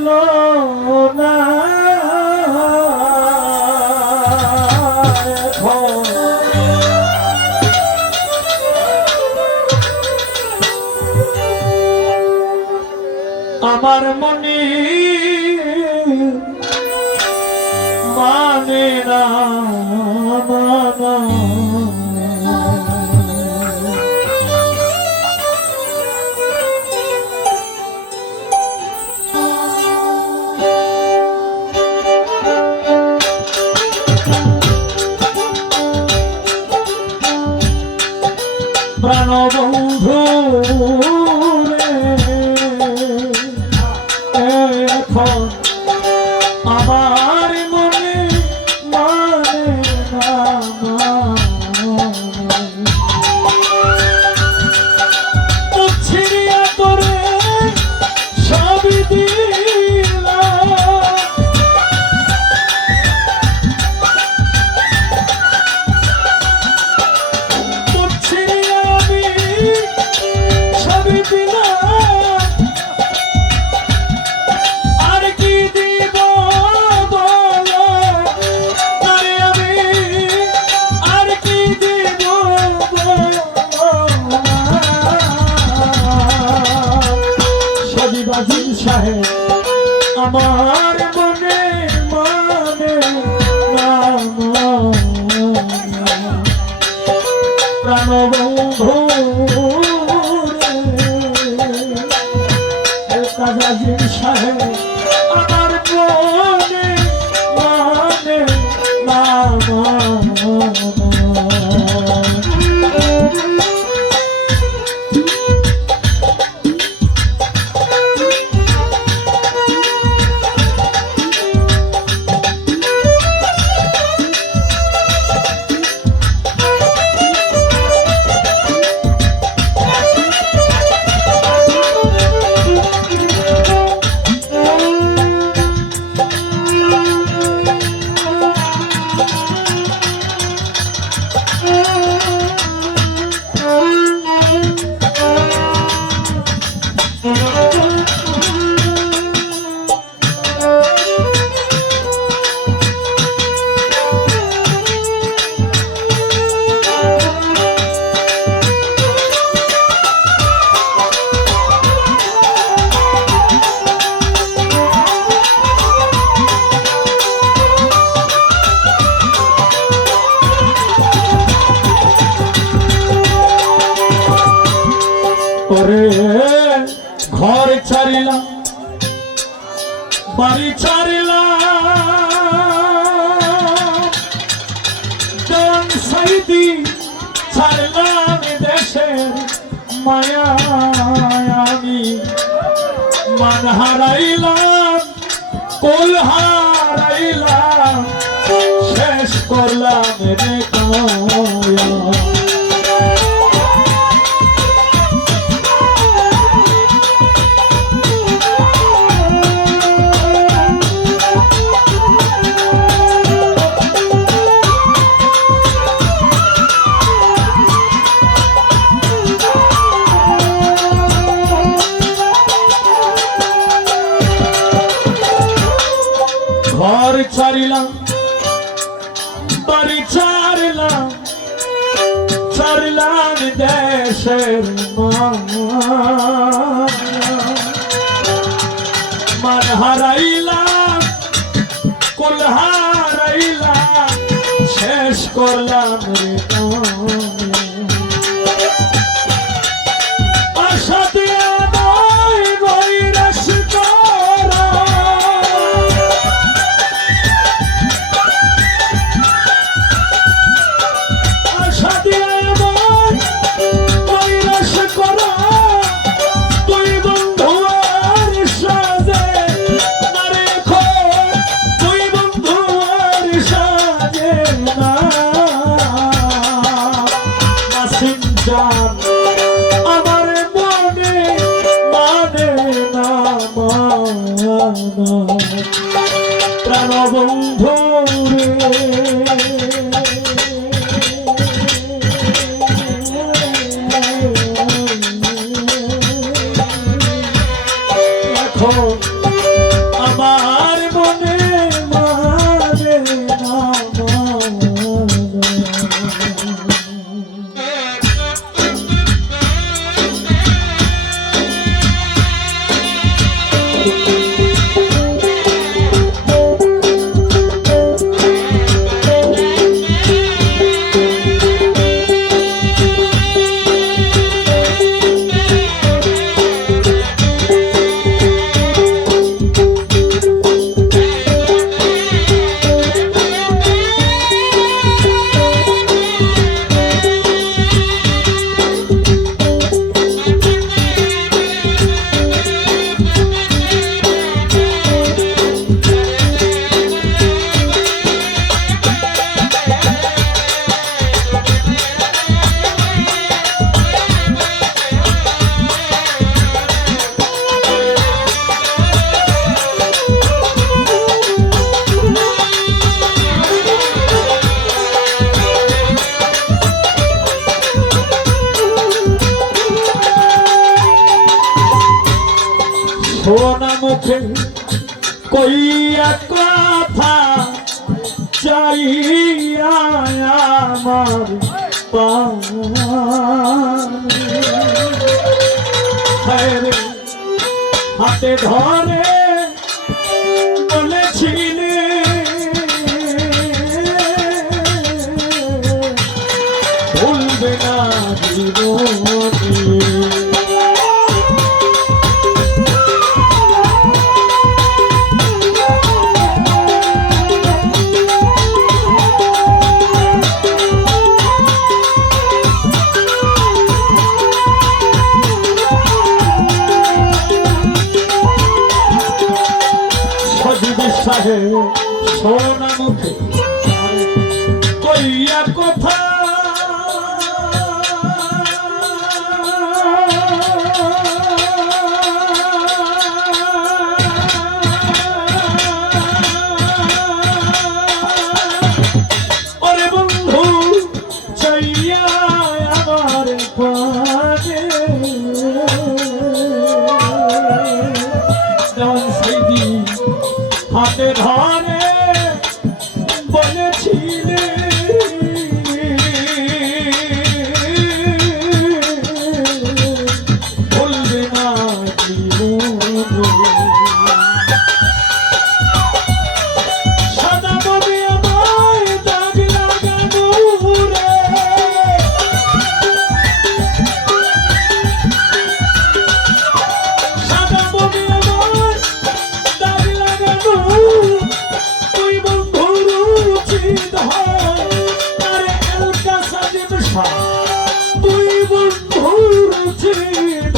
Love. Oh. রাজা সাহেব ছাড়িলা, বাড়ি ছাড়িলা। শহীদি ছাড়লাম দেশের মায়া, আমি মান হারাইলাম, কোল হারাইলাম, শেষ করলাম রে কায়া। বাড়ি ছাড়লাম ছাড়লাম দেশের মান হারাইলাম কুল হারাইলাম শেষ করলাম রে আছে কইয়া কথা চাইয়া আমার হাতে ধরে তুই বন্ধুর চেয়ে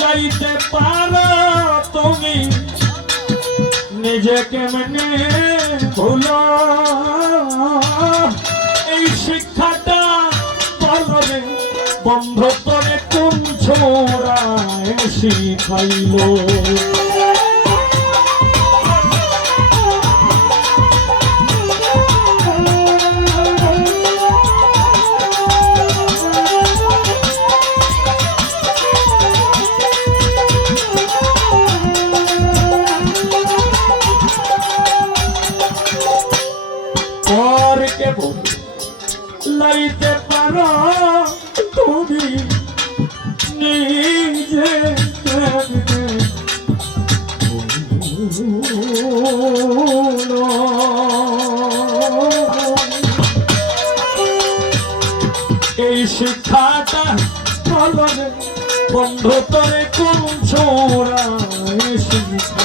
লাইতে পারো তুমি। নিজেকে মনে ভুলো। এই শিক্ষাটা পালনে বন্ধ করে কোন ছোড়া শিখাইলো। লাইতে পারো তুমি নিজে এই শিক্ষাটা বলবে বন্ধ তরে কোন ছোড়া এই শিক্ষা